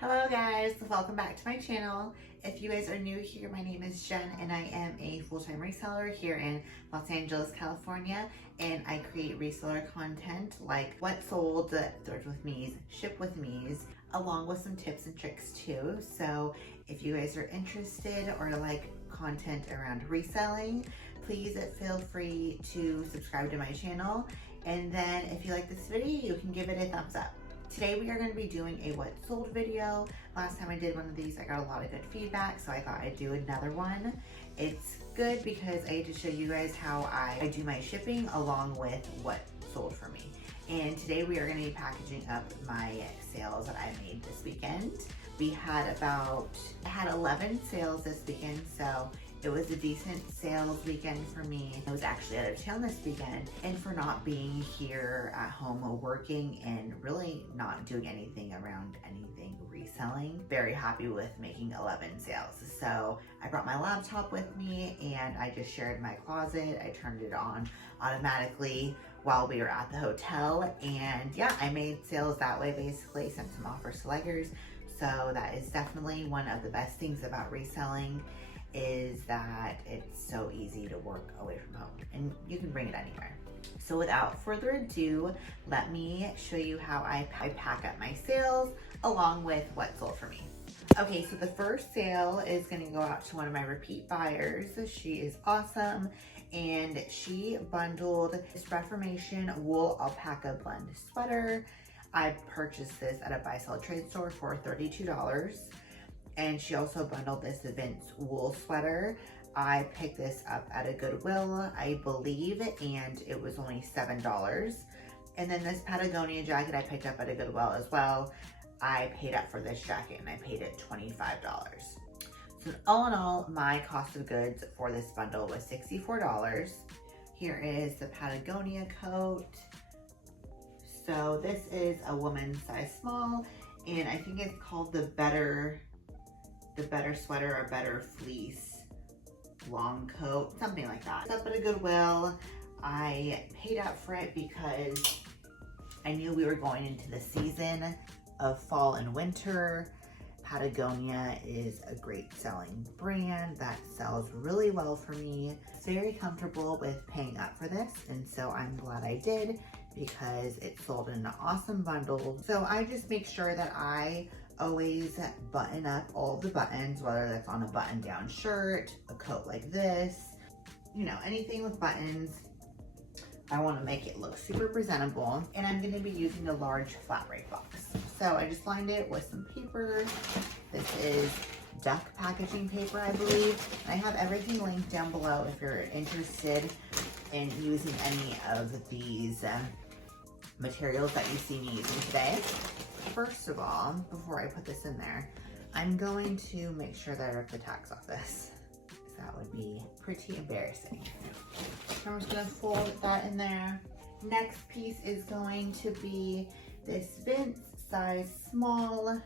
Hello guys, welcome back to my channel. If you guys are new here, my name is Jen and I am a full-time reseller here in Los Angeles, California, and I create reseller content like what sold, thrift with me's, ship with me's, along with some tips and tricks too. So if you guys are interested or like content around reselling, please feel free to subscribe to my channel. And then if you like this video, you can give it a thumbs up. Today we are going to be doing a what sold video. Last time I did one of these, I got a lot of good feedback, so I thought I'd do another one. It's good because I get to show you guys how I do my shipping along with what sold for me. And today we are going to be packaging up my sales that I made this weekend. We had I had 11 sales this weekend, so it was a decent sales weekend for me. I was actually out of town this weekend, and for not being here at home working and really not doing anything around anything reselling, very happy with making 11 sales. So I brought my laptop with me and I just shared my closet. I turned it on automatically while we were at the hotel, and yeah, I made sales that way basically, sent some offers to leggers. So that is definitely one of the best things about reselling, is that it's so easy to work away from home and you can bring it anywhere. So without further ado, let me show you how I pack up my sales along with what sold for me. Okay, so the first sale is going to go out to one of my repeat buyers. She is awesome, and she bundled this Reformation wool alpaca blend sweater. I purchased this at a buy sell trade store for $32. And she also bundled this Vince wool sweater. I picked this up at a Goodwill, I believe, and it was only $7. And then this Patagonia jacket I picked up at a Goodwill as well. I paid up for this jacket and I paid it $25. So all in all, my cost of goods for this bundle was $64. Here is the Patagonia coat. So this is a woman's size small, and I think it's called the Better Sweater or Better Fleece long coat, something like that. It's up at a Goodwill. I paid up for it because I knew we were going into the season of fall and winter. Patagonia is a great selling brand that sells really well for me. Very comfortable with paying up for this, and so I'm glad I did because it sold in an awesome bundle. So I just make sure that I always button up all the buttons, whether that's on a button down shirt, a coat like this, you know, anything with buttons. I want to make it look super presentable, and I'm going to be using a large flat break box. So I just lined it with some paper. This is duck packaging paper, I believe. I have everything linked down below if you're interested in using any of these materials that you see me using today. First of all, before I put this in there, I'm going to make sure that I rip the tags off this, because that would be pretty embarrassing. So I'm just going to fold that in there. Next piece is going to be this Vince size small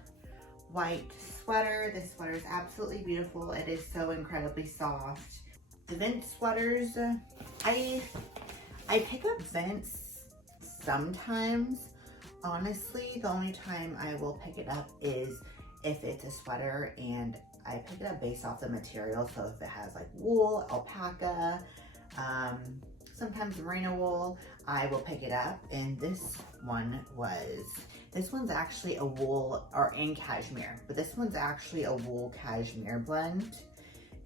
white sweater. This sweater is absolutely beautiful. It is so incredibly soft. The Vince sweaters, I pick up Vince sometimes. Honestly, the only time I will pick it up is if it's a sweater and I pick it up based off the material. So if it has like wool, alpaca, sometimes merino wool, I will pick it up. And this one's actually a wool and cashmere, but this one's actually a wool cashmere blend.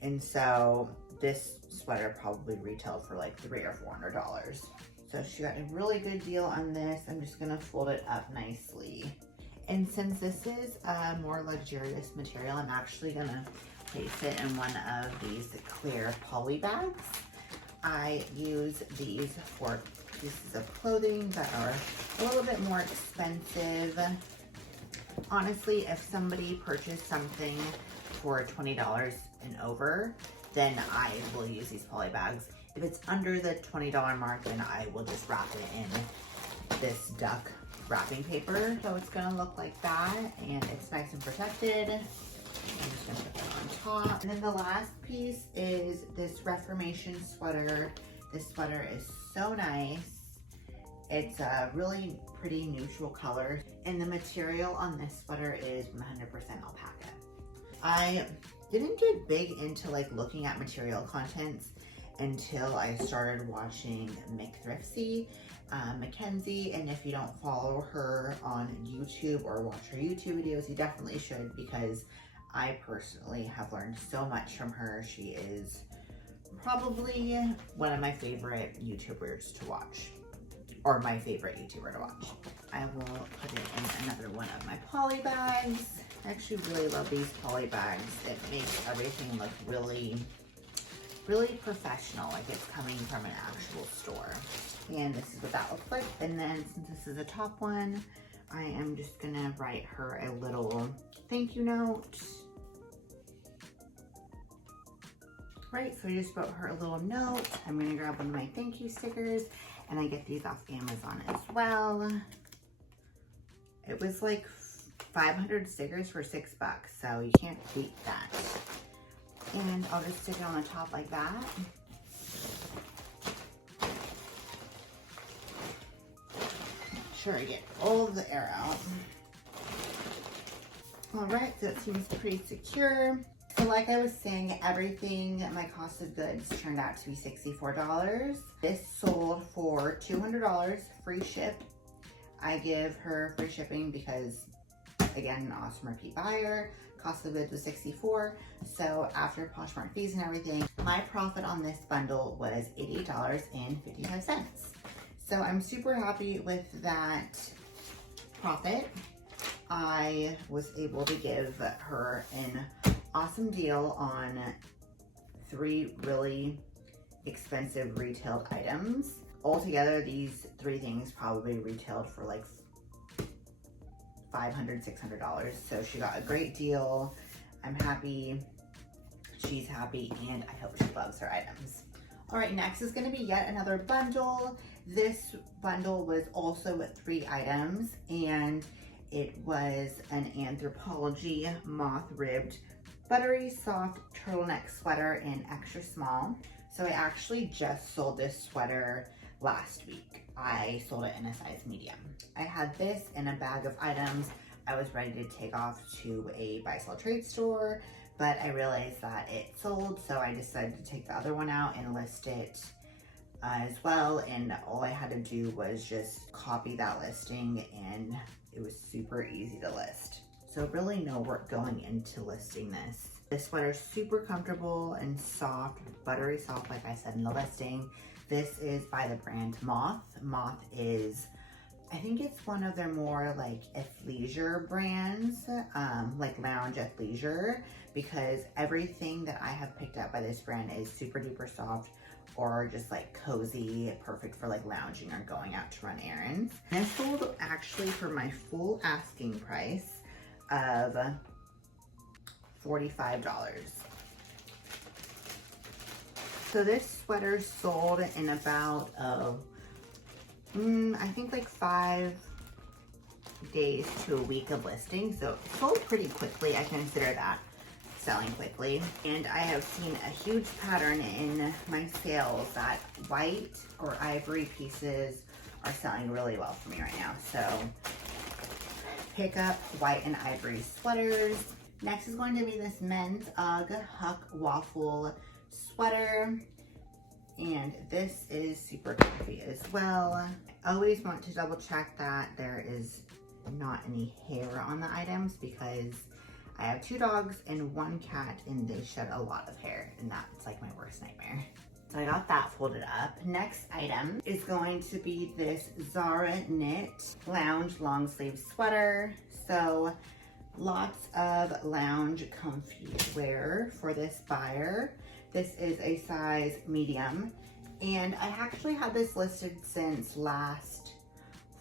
And so this sweater probably retailed for like $300 or $400. So she got a really good deal on this. I'm just gonna fold it up nicely. And since this is a more luxurious material, I'm actually gonna place it in one of these clear poly bags. I use these for pieces of clothing that are a little bit more expensive. Honestly, if somebody purchased something for $20 and over, then I will use these poly bags. If it's under the $20 mark, then I will just wrap it in this duck wrapping paper. So it's gonna look like that, and it's nice and protected. I'm just gonna put that on top. And then the last piece is this Reformation sweater. This sweater is so nice. It's a really pretty neutral color, and the material on this sweater is 100% alpaca. I didn't get big into like looking at material contents until I started watching Mcthriftzie, Mackenzie, and if you don't follow her on YouTube or watch her YouTube videos, you definitely should, because I personally have learned so much from her. She is probably one of my favorite YouTubers to watch, or my favorite YouTuber to watch. I will put it in another one of my poly bags. I actually really love these poly bags. It makes everything look really, really professional, like it's coming from an actual store. And this is what that looks like. And then since this is a top one, I am just gonna write her a little thank you note. Right, so I just wrote her a little note. I'm gonna grab one of my thank you stickers, and I get these off Amazon as well. It was like 500 stickers for $6, so you can't beat that. And I'll just stick it on the top like that. Make sure I get all of the air out. All right, so it seems pretty secure. So like I was saying, everything, my cost of goods turned out to be $64. This sold for $200, free ship. I give her free shipping because, again, an awesome repeat buyer. Cost of goods was $64. So after Poshmark fees and everything, my profit on this bundle was $88.55. So I'm super happy with that profit. I was able to give her an awesome deal on 3 really expensive retailed items. Altogether, these 3 things probably retailed for like $500, $600. So she got a great deal. I'm happy, she's happy, and I hope she loves her items. All right, next is gonna be yet another bundle. This bundle was also with 3 items, and it was an Anthropologie moth-ribbed buttery soft turtleneck sweater in extra small. So I actually just sold this sweater last week. I sold it in a size medium. I had this in a bag of items I was ready to take off to a buy-sell trade store, but I realized that it sold, so I decided to take the other one out and list it as well. And all I had to do was just copy that listing, and it was super easy to list. So really no work going into listing this. This sweater is super comfortable and soft, buttery soft, like I said in the listing. This is by the brand Moth. Moth is, I think it's one of their more like athleisure brands, like lounge athleisure, because everything that I have picked up by this brand is super duper soft or just like cozy, perfect for like lounging or going out to run errands. And I sold actually for my full asking price of $45. So this sweater sold in about, I think like 5 days to a week of listing. So it sold pretty quickly. I consider that selling quickly. And I have seen a huge pattern in my sales that white or ivory pieces are selling really well for me right now. So pick up white and ivory sweaters. Next is going to be this men's UGG Huck Waffle sweater. And this is super comfy as well. I always want to double check that there is not any hair on the items, because I have 2 dogs and 1 cat, and they shed a lot of hair, and that's like my worst nightmare. So I got that folded up. Next item is going to be this Zara knit lounge long sleeve sweater. So lots of lounge comfy wear for this buyer. This is a size medium, and I actually had this listed since last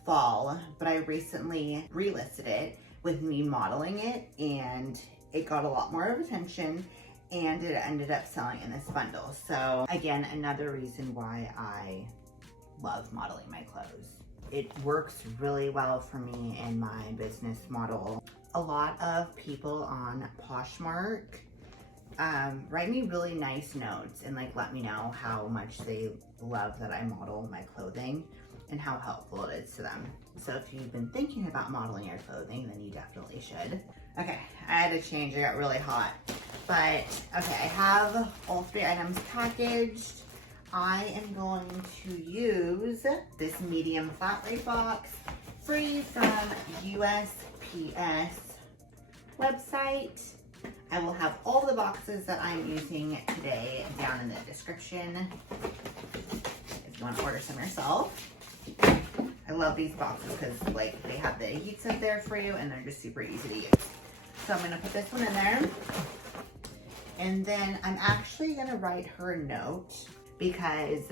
fall, but I recently relisted it with me modeling it, and it got a lot more of attention, and it ended up selling in this bundle. So again, another reason why I love modeling my clothes. It works really well for me in my business model. A lot of people on Poshmark write me really nice notes and like let me know how much they love that I model my clothing. and how helpful it is to them. So if you've been thinking about modeling your clothing, then you definitely should. Okay, I had to change, it got really hot. But okay, I have all 3 items packaged. I am going to use this medium flat rate box, free from USPS website. I will have all the boxes that I'm using today down in the description if you want to order some yourself. I love these boxes because like they have the heat set there for you and they're just super easy to use. So I'm gonna put this one in there. And then I'm actually gonna write her a note because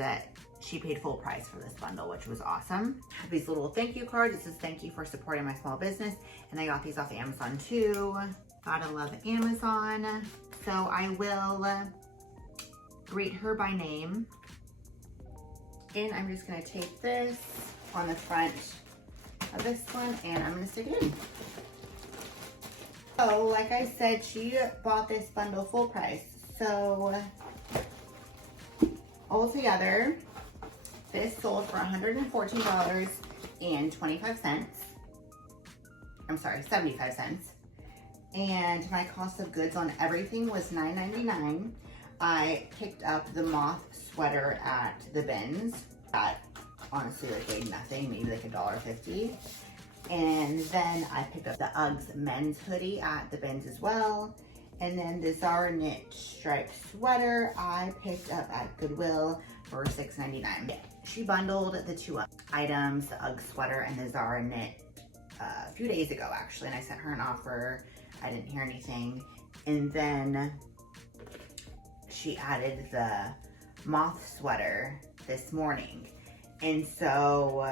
she paid full price for this bundle, which was awesome. I have these little thank you cards. It says thank you for supporting my small business. And I got these off Amazon too. Gotta love Amazon. So I will greet her by name. And I'm just gonna tape this on the front of this one and I'm gonna stick it in. So like I said, she bought this bundle full price. So altogether, this sold for $114.25. I'm sorry, 75 cents. And my cost of goods on everything was $9.99. I picked up the moth sweater at the bins at honestly like weighed nothing, maybe like $1.50. And then I picked up the Uggs men's hoodie at the bins as well. And then the Zara knit striped sweater I picked up at Goodwill for $6.99. She bundled the 2 items, the Ugg sweater and the Zara knit a few days ago actually, and I sent her an offer. I didn't hear anything. And then she added the moth sweater this morning. And so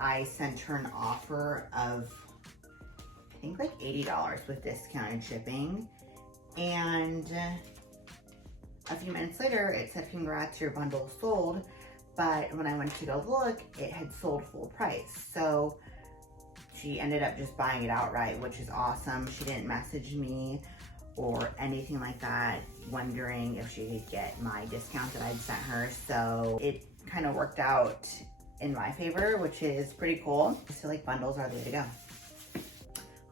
I sent her an offer of, I think like $80 with discounted shipping. And a few minutes later, it said, congrats, your bundle sold. But when I went to go look, it had sold full price. So she ended up just buying it outright, which is awesome. She didn't message me or anything like that, wondering if she could get my discount that I'd sent her. So it kind of worked out in my favor, which is pretty cool. I feel like bundles are the way to go.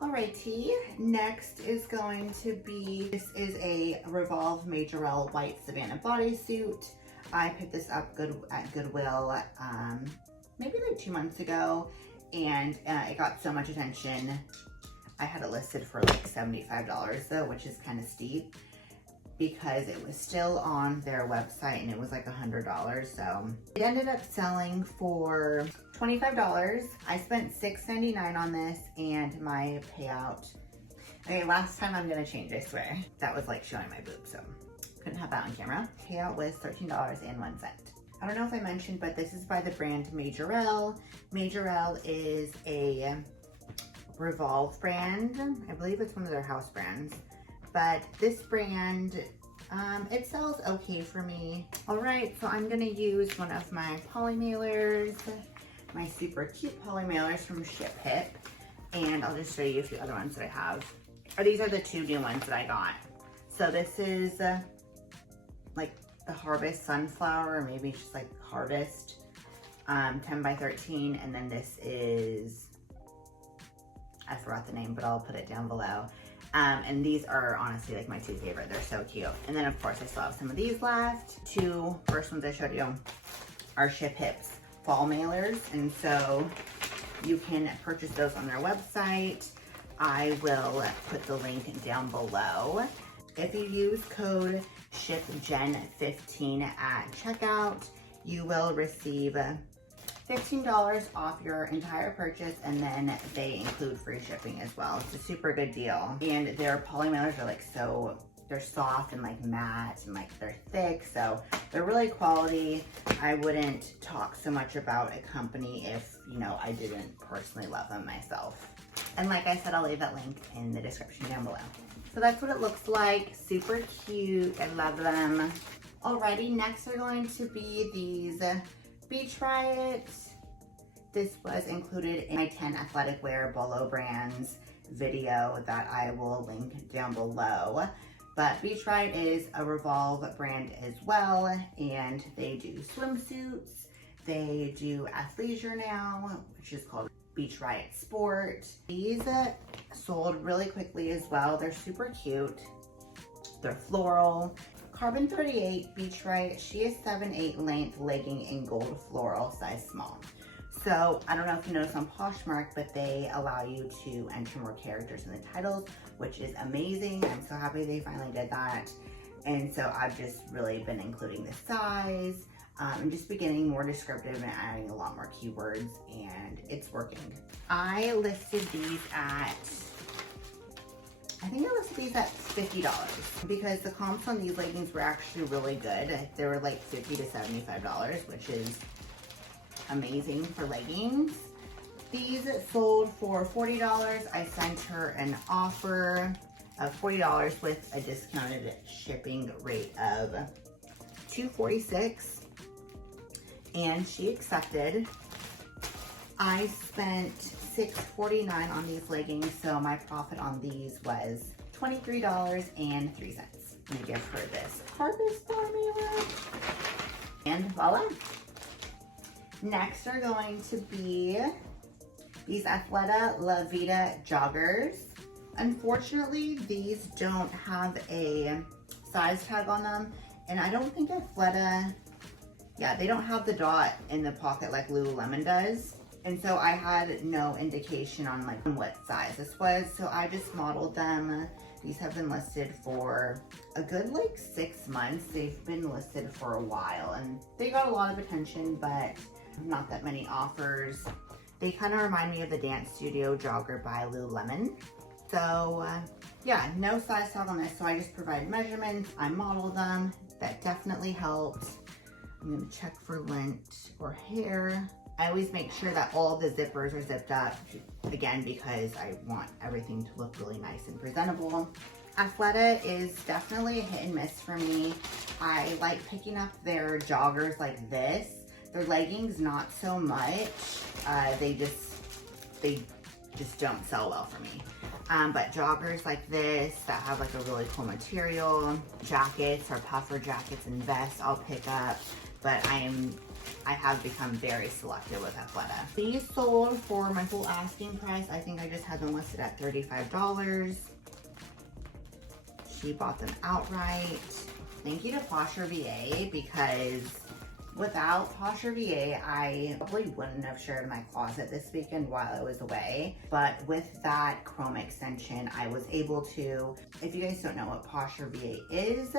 Alrighty, next is going to be, this is a Revolve Majorelle white Savannah bodysuit. I picked this up at Goodwill maybe like 2 months ago, and it got so much attention. I had it listed for like $75 though, which is kind of steep because it was still on their website and it was like $100. So it ended up selling for $25. I spent $6.99 on this and my payout, okay, last time I'm gonna change, I swear. That was like showing my boobs, so couldn't have that on camera. Payout was $13.01. I don't know if I mentioned, but this is by the brand Majorelle. Majorelle is a Revolve brand. I believe it's one of their house brands. But this brand, it sells okay for me. All right, so I'm gonna use one of my poly mailers, my super cute poly mailers from ShipHip, and I'll just show you a few other ones that I have. Or these are the 2 new ones that I got. So this is like the Harvest Sunflower, or maybe just like Harvest, 10 by 13, and then this is, I forgot the name, but I'll put it down below. And these are honestly like my 2 favorite. They're so cute. And then of course I still have some of these left. 2 first ones I showed you are ShipHip's fall mailers. And so you can purchase those on their website. I will put the link down below. If you use code SHIPGEN15 at checkout, you will receive $15 off your entire purchase, and then they include free shipping as well. It's a super good deal. And their poly mailers are like so, they're soft and like matte and like they're thick, so they're really quality. I wouldn't talk so much about a company if, you know, I didn't personally love them myself. And like I said, I'll leave that link in the description down below. So that's what it looks like. Super cute. I love them. Alrighty, next are going to be these Beach Riot. This was included in my 10 athletic wear BOLO brands video that I will link down below. But Beach Riot is a Revolve brand as well, and they do swimsuits, They do athleisure now, which is called Beach Riot Sport. These sold really quickly as well. They're super cute. They're floral. Carbon 38 Beach Riot. She is 7/8 length legging in gold floral, size small. So I don't know if you noticed on Poshmark, but they allow you to enter more characters in the titles, which is amazing. I'm so happy they finally did that. And so I've just really been including the size, and just beginning more descriptive and adding a lot more keywords, and it's working. I listed these at, I think I listed these at $50 because the comps on these leggings were actually really good. They were like $50 to $75, which is amazing for leggings. These sold for $40. I sent her an offer of $40 with a discounted shipping rate of $246, and she accepted. I spent $6.49 on these leggings, so my profit on these was $23.03. Let me give her this purpose formula, and voila. Next are going to be these Athleta La Vida joggers. Unfortunately, these don't have a size tag on them, and I don't think Athleta, yeah, they don't have the dot in the pocket like Lululemon does. And so I had no indication on like what size this was, so I just modeled them. These have been listed for a good like 6 months. They've been listed for a while, and they got a lot of attention, but not that many offers. They kind of remind me of the Dance Studio jogger by Lululemon. So yeah, no size tag on this, so I just provided measurements. I modeled them. That definitely helped. I'm gonna check for lint or hair. I always make sure that all the zippers are zipped up, again, because I want everything to look really nice and presentable. Athleta is definitely a hit and miss for me. I like picking up their joggers like this. Their leggings, not so much. They just don't sell well for me. But joggers like this that have like a really cool material, jackets or puffer jackets and vests, I'll pick up. But I have become very selective with Athleta. These sold for my full asking price. I think I just had them listed at $35. She bought them outright. Thank you to PosherVA, because without PosherVA, I probably wouldn't have shared my closet this weekend while I was away. But with that Chrome extension, I was able to. If you guys don't know what PosherVA is,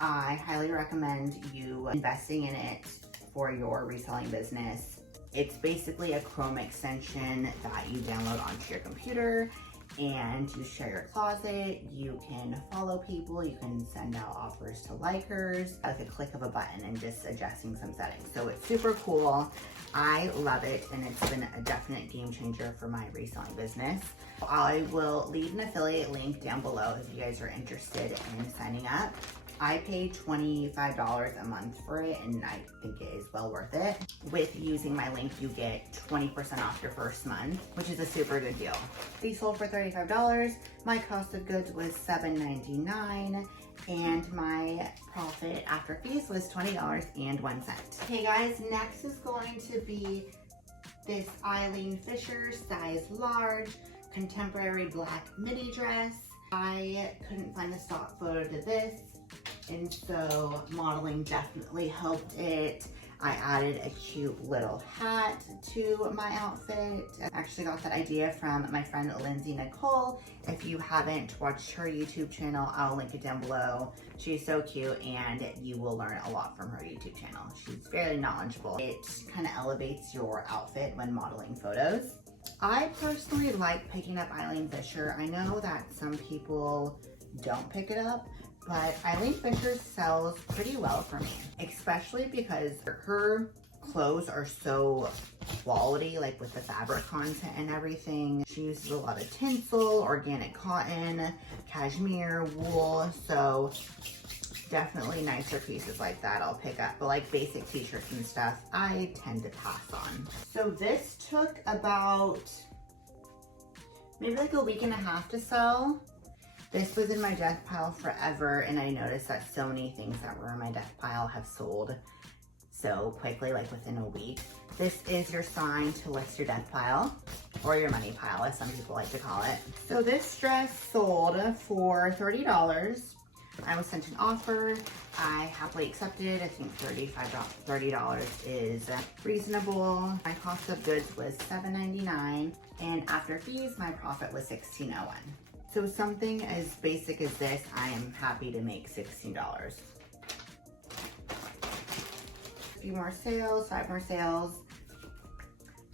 I highly recommend you investing in it for your reselling business. It's basically a Chrome extension that you download onto your computer, and you share your closet. You can follow people, you can send out offers to likers at the click of a button and just adjusting some settings. So it's super cool. I love it, and it's been a definite game changer for my reselling business. I will leave an affiliate link down below if you guys are interested in signing up. I paid $25 a month for it, and I think it is well worth it. With using my link, you get 20% off your first month, which is a super good deal. These sold for $35. My cost of goods was $7.99, and my profit after fees was $20.01. Okay guys, next is going to be this Eileen Fisher size large contemporary black midi dress. I couldn't find the stock photo to this, and so modeling definitely helped it. I added a cute little hat to my outfit. I actually got that idea from my friend Lindsay Nicole. If you haven't watched her YouTube channel, I'll link it down below. She's so cute, and you will learn a lot from her YouTube channel. She's fairly knowledgeable. It kind of elevates your outfit when modeling photos. I personally like picking up Eileen Fisher. I know that some people don't pick it up, but Eileen Fisher sells pretty well for me, especially because her clothes are so quality, like with the fabric content and everything. She uses a lot of tinsel, organic cotton, cashmere, wool, so definitely nicer pieces like that I'll pick up. But like basic t-shirts and stuff, I tend to pass on. So this took about maybe like a week and a half to sell. This was in my death pile forever, and I noticed that so many things that were in my death pile have sold so quickly, like within a week. This is your sign to list your death pile, or your money pile, as some people like to call it. So this dress sold for $30. I was sent an offer. I happily accepted. I think $30 is reasonable. My cost of goods was $7.99, and after fees, my profit was $16.01. So something as basic as this, I am happy to make $16. A few more sales, 5 more sales.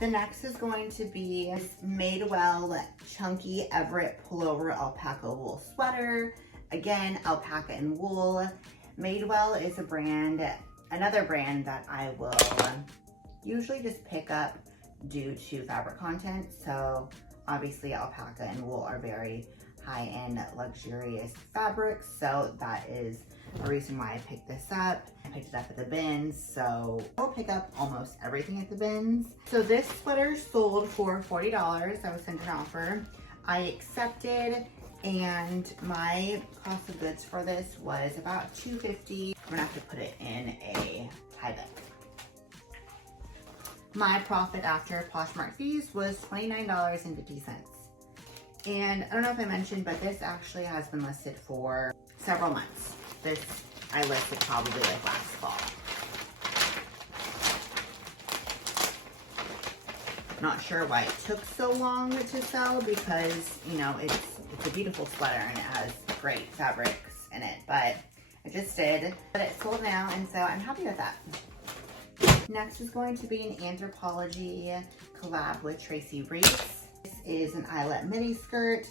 The next is going to be this Madewell Chunky Everett Pullover Alpaca Wool Sweater. Again, alpaca and wool. Madewell is a brand, another brand that I will usually just pick up due to fabric content. So obviously alpaca and wool are very high-end, luxurious fabrics. So that is a reason why I picked this up. I picked it up at the bins, so I'll pick up almost everything at the bins. So this sweater sold for $40. I was sent an offer. I accepted, and my cost of goods for this was about $2.50. I'm gonna have to put it in a TYVEK. My profit after Poshmark fees was $29.50. And I don't know if I mentioned, but this actually has been listed for several months. This I listed probably like last fall. Not sure why it took so long to sell, because, you know, it's a beautiful sweater and it has great fabrics in it, but I just did. But it's sold now, and so I'm happy with that. Next is going to be an Anthropologie collab with Tracy Reese. This is an eyelet midi skirt.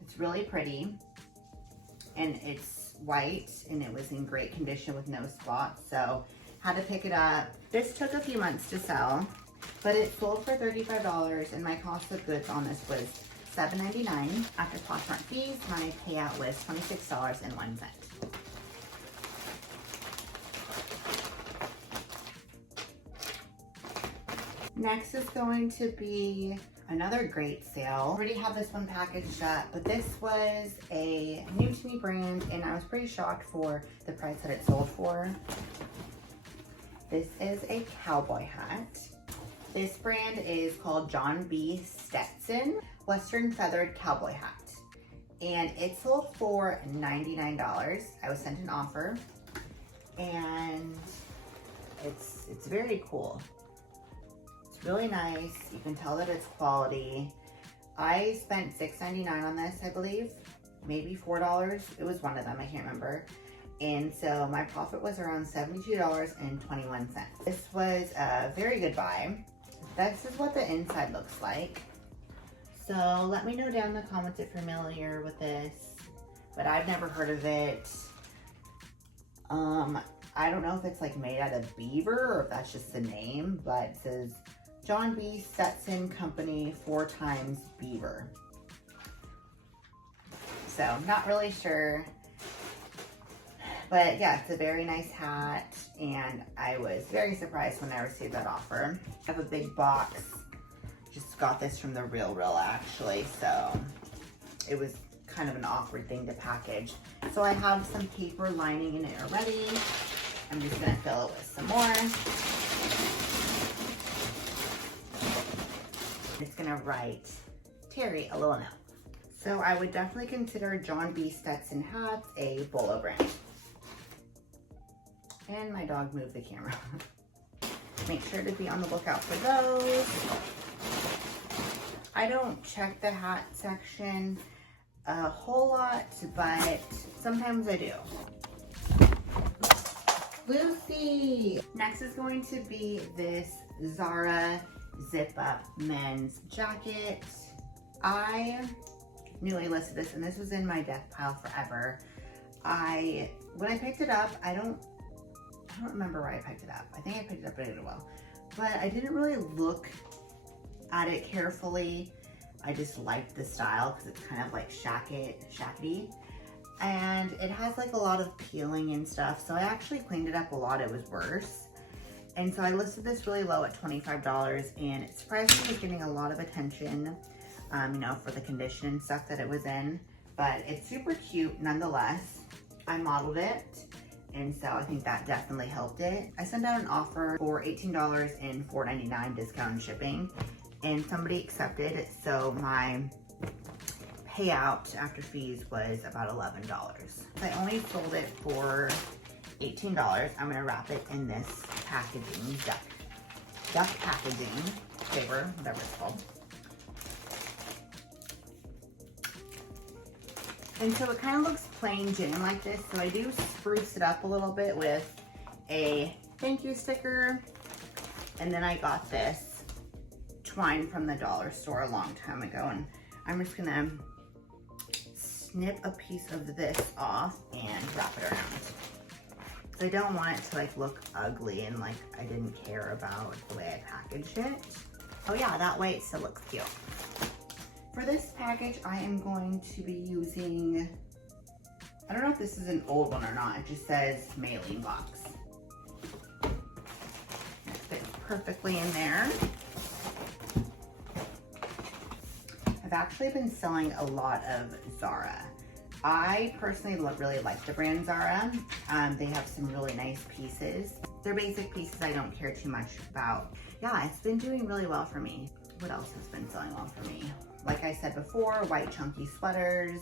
It's really pretty, and it's white, and it was in great condition with no spots, so had to pick it up. This took a few months to sell, but it sold for $35, and my cost of goods on this was $7.99. After Poshmark fees, my payout was $26.01. Next is going to be another great sale. I already have this one packaged up, but this was a new to me brand, and I was pretty shocked for the price that it sold for. This is a cowboy hat. This brand is called John B. Stetson Western Feathered Cowboy Hat, and it sold for $99. I was sent an offer, and it's very cool. It's really nice. You can tell that it's quality. I spent $6.99 on this, I believe, maybe $4. It was one of them, I can't remember. And so my profit was around $72.21. This was a very good buy. This is what the inside looks like. So let me know down in the comments if you're familiar with this, but I've never heard of it. I don't know if it's like made out of beaver or if that's just the name, but it says John B. Stetson Company 4x beaver. So not really sure, but yeah, it's a very nice hat, and I was very surprised when I received that offer. I have a big box. Just got this from the Real actually, so it was kind of an awkward thing to package. So I have some paper lining in it already. I'm just gonna fill it with some more. It's gonna write Terry a little note. So I would definitely consider John B. Stetson hats a BOLO brand. And my dog moved the camera. Make sure to be on the lookout for those. I don't check the hat section a whole lot, but sometimes I do. Lucy! Next is going to be this Zara zip up men's jacket. I newly listed this, and this was in my death pile forever. When I picked it up, I don't remember where I picked it up. I think I picked it up at Goodwill, but I didn't really look at it carefully. I just liked the style because it's kind of like shackety, and it has like a lot of peeling and stuff. So I actually cleaned it up a lot. It was worse. And so I listed this really low at $25, and it surprisingly was getting a lot of attention, you know, for the condition and stuff that it was in, but it's super cute nonetheless. I modeled it, and so I think that definitely helped it. I sent out an offer for $18 and $4.99 discount and shipping, and somebody accepted, so my payout after fees was about $11. I only sold it for $18. I'm gonna wrap it in this packaging, duck packaging paper, whatever it's called. And so it kind of looks plain Jane like this, so I do spruce it up a little bit with a thank you sticker. And then I got this twine from the dollar store a long time ago, and I'm just gonna snip a piece of this off and wrap it around. So I don't want it to like look ugly and like I didn't care about the way I packaged it. Oh yeah, that way it still looks cute. For this package, I am going to be using, I don't know if this is an old one or not, it just says mailing box. It fits perfectly in there. I've actually been selling a lot of Zara. I personally really like the brand Zara. They have some really nice pieces. They're basic pieces I don't care too much about. Yeah, it's been doing really well for me. What else has been selling well for me? Like I said before, white chunky sweaters.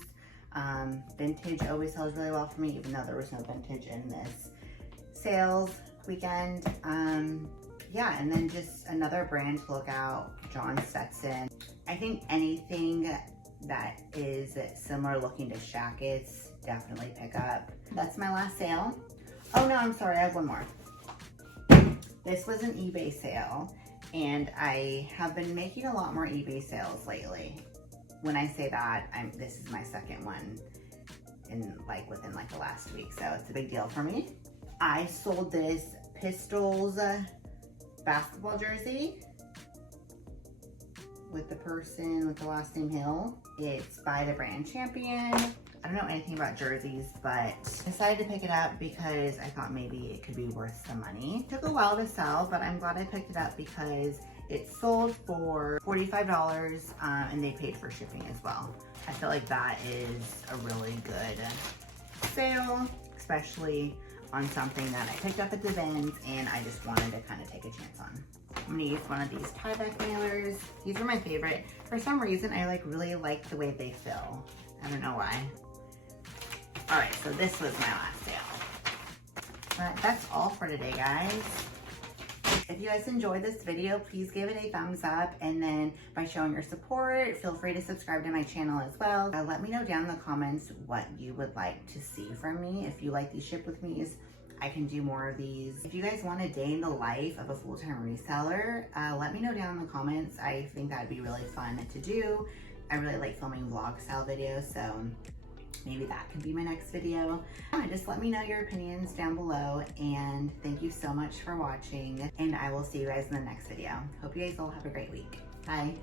Vintage always sells really well for me, even though there was no vintage in this sales weekend. Yeah, and then just another brand to look out, John Stetson. I think anything that is similar looking to Shackets, definitely pick up. That's my last sale. Oh no, I'm sorry, I have one more. This was an eBay sale, and I have been making a lot more eBay sales lately. When I say that, this is my second one within the last week, so it's a big deal for me. I sold this Pistols basketball jersey with the person with the last name Hill. It's by the brand Champion. I don't know anything about jerseys, but I decided to pick it up because I thought maybe it could be worth some money. It took a while to sell, but I'm glad I picked it up because it sold for $45 and they paid for shipping as well. I feel like that is a really good sale, especially on something that I picked up at the bins and I just wanted to kind of take a chance on. I'm gonna use one of these TYVEK mailers. These are my favorite. For some reason, I really like the way they fill. I don't know why. All right, so this was my last sale. But that's all for today, guys. If you guys enjoyed this video, please give it a thumbs up, and then by showing your support, feel free to subscribe to my channel as well. Let me know down in the comments what you would like to see from me. If you like these ship with me's, I can do more of these. If you guys want a day in the life of a full-time reseller, let me know down in the comments. I think that'd be really fun to do. I really like filming vlog style videos, so maybe that could be my next video. Just let me know your opinions down below, and thank you so much for watching, and I will see you guys in the next video. Hope you guys all have a great week. Bye.